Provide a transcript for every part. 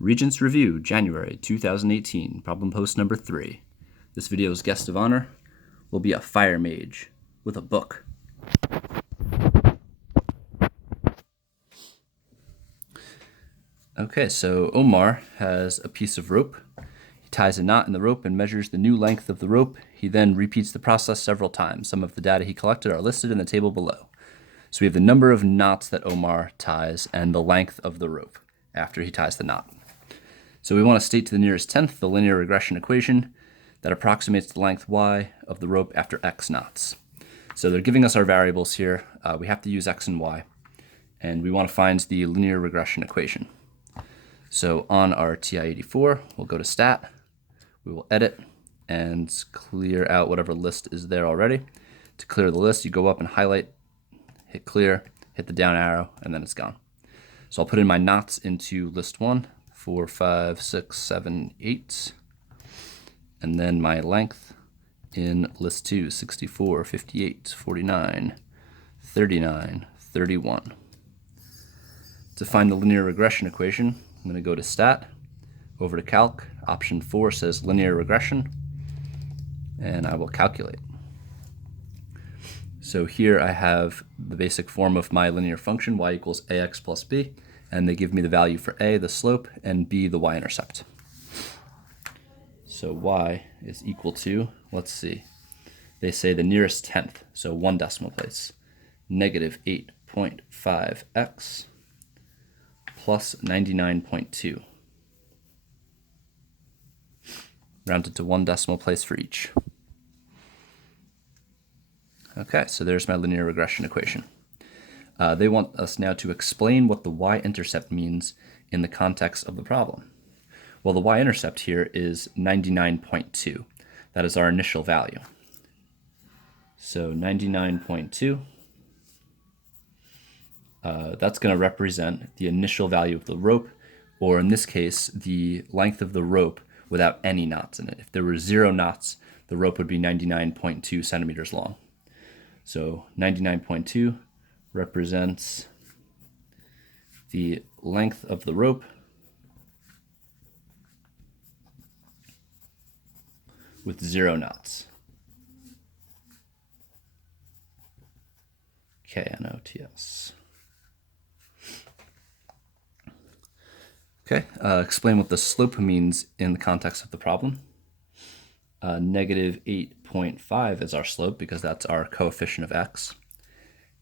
Regents Review, January 2018, problem post number 3. This video's guest of honor will be a fire mage with a book. Okay, so Omar has a piece of rope. He ties a knot in the rope and measures the new length of the rope. He then repeats the process several times. Some of the data he collected are listed in the table below. So we have the number of knots that Omar ties and the length of the rope after he ties the knot. So we want to state to the nearest tenth the linear regression equation that approximates the length y of the rope after x knots. So they're giving us our variables here. We have to use x and y, and we want to find the linear regression equation. So on our TI-84, we'll go to stat, we will edit and clear out whatever list is there already. To clear the list, you go up and highlight, hit clear, hit the down arrow, and then it's gone. So I'll put in my knots into list 1, 4, 5, 6, 7, 8, and then my length in list 2, 64, 58, 49, 39, 31. To find the linear regression equation, I'm going to go to stat, over to calc, option 4 says linear regression, and I will calculate. So here I have the basic form of my linear function, y equals ax plus b, and they give me the value for a, the slope, and b, the y-intercept. So y is equal to, let's see, they say the nearest tenth, so 1 decimal place, negative 8.5x plus 99.2. Rounded to 1 decimal place for each. Okay, so there's my linear regression equation. They want us now to explain what the y-intercept means in the context of the problem. Well, the y-intercept here is 99.2. That is our initial value. So 99.2, that's going to represent the initial value of the rope, or in this case, the length of the rope without any knots in it. If there were 0 knots, the rope would be 99.2 centimeters long. So 99.2 represents the length of the rope with 0 knots. K-N-O-T-S. Okay, explain what the slope means in the context of the problem. Negative 8.5 is our slope because that's our coefficient of x.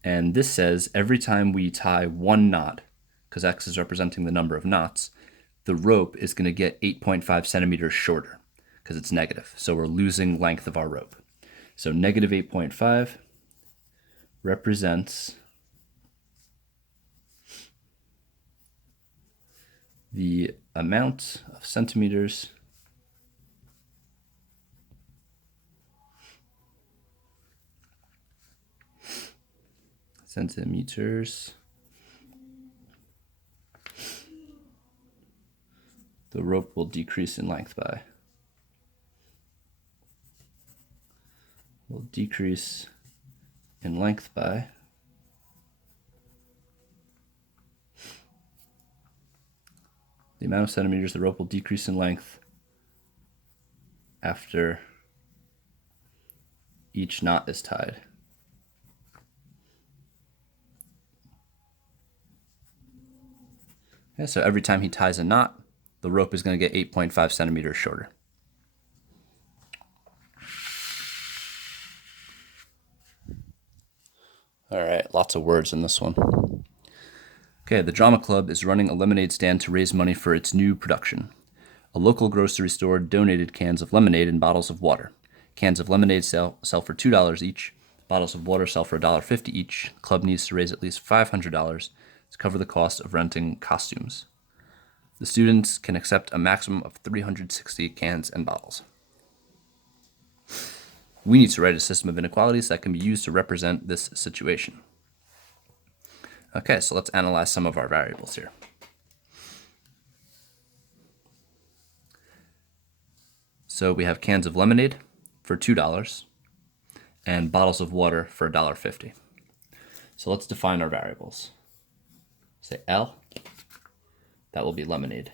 And this says every time we tie 1 knot, because x is representing the number of knots, the rope is going to get 8.5 centimeters shorter because it's negative. So we're losing length of our rope. So negative 8.5 represents the amount of centimeters the rope will decrease in length by. Will decrease in length by the amount of centimeters the rope will decrease in length after each knot is tied. Okay, so every time he ties a knot, the rope is going to get 8.5 centimeters shorter. All right, lots of words in this one. Okay, the Drama Club is running a lemonade stand to raise money for its new production. A local grocery store donated cans of lemonade and bottles of water. Cans of lemonade sell for $2 each. Bottles of water sell for $1.50 each. The club needs to raise at least $500 to cover the cost of renting costumes. The students can accept a maximum of 360 cans and bottles. We need to write a system of inequalities that can be used to represent this situation. Okay, so let's analyze some of our variables here. So we have cans of lemonade for $2 and bottles of water for $1.50. So let's define our variables. Say L, that will be lemonade.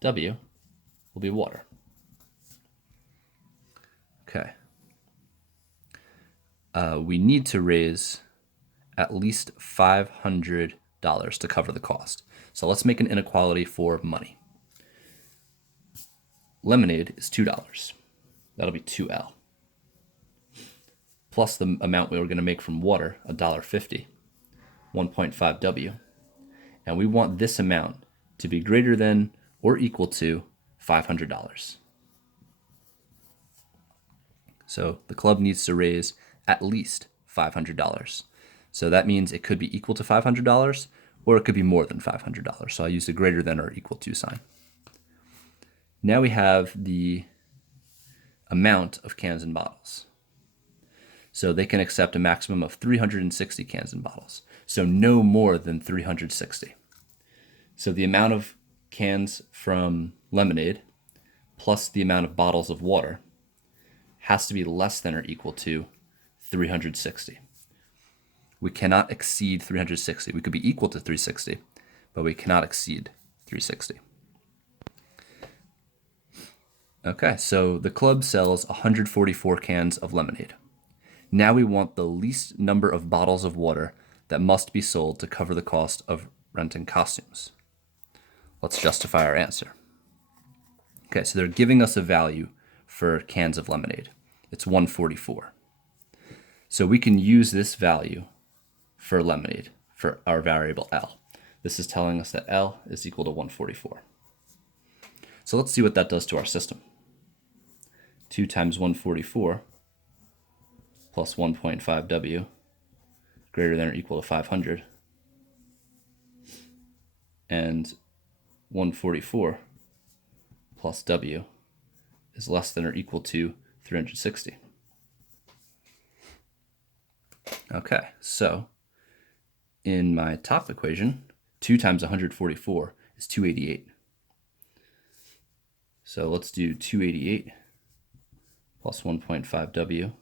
W will be water. Okay. We need to raise at least $500 to cover the cost. So let's make an inequality for money. Lemonade is $2. That'll be 2L. Plus the amount we were going to make from water, $1.50, 1.5W. And we want this amount to be greater than or equal to $500. So the club needs to raise at least $500. So that means it could be equal to $500 or it could be more than $500. So I used a greater than or equal to sign. Now we have the amount of cans and bottles. So they can accept a maximum of 360 cans and bottles. So no more than 360. So the amount of cans from lemonade plus the amount of bottles of water has to be less than or equal to 360. We cannot exceed 360. We could be equal to 360, but we cannot exceed 360. Okay, so the club sells 144 cans of lemonade. Now we want the least number of bottles of water that must be sold to cover the cost of renting costumes. Let's justify our answer. Okay, so they're giving us a value for cans of lemonade. It's 144. So we can use this value for lemonade for our variable L. This is telling us that L is equal to 144. So let's see what that does to our system. 2 times 144 plus 1.5W greater than or equal to 500. And 144 plus W is less than or equal to 360. Okay, so in my top equation, 2 times 144 is 288. So let's do 288 plus 1.5W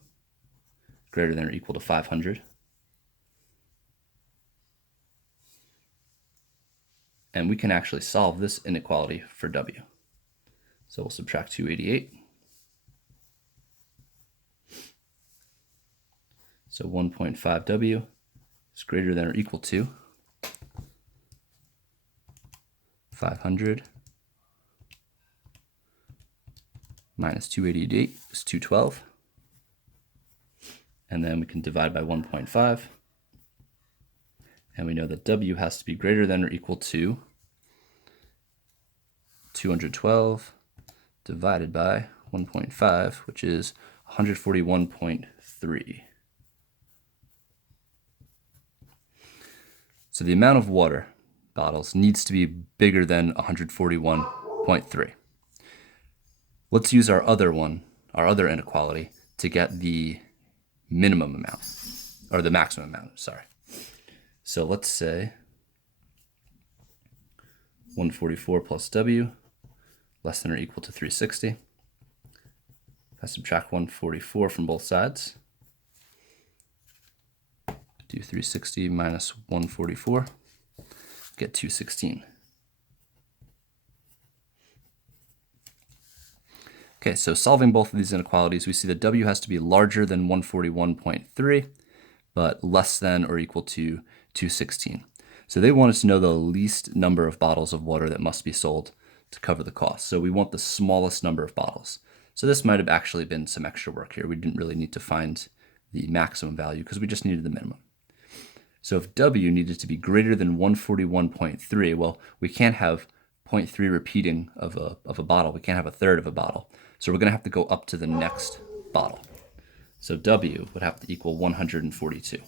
greater than or equal to 500. And we can actually solve this inequality for W. So we'll subtract 288. So 1.5W is greater than or equal to 500 minus 288 is 212. And then we can divide by 1.5. And we know that W has to be greater than or equal to 212 divided by 1.5, which is 141.3. So the amount of water bottles needs to be bigger than 141.3. Let's use our other inequality to get the minimum amount, or the maximum amount, sorry. So let's say 144 plus W less than or equal to 360. If I subtract 144 from both sides, do 360 minus 144, get 216. Okay, so solving both of these inequalities, we see that W has to be larger than 141.3, but less than or equal to 216. So they want us to know the least number of bottles of water that must be sold to cover the cost. So we want the smallest number of bottles. So this might have actually been some extra work here. We didn't really need to find the maximum value because we just needed the minimum. So if W needed to be greater than 141.3, well, we can't have 0.3 repeating of a bottle. We can't have a third of a bottle. So we're going to have to go up to the next bottle. So W would have to equal 142.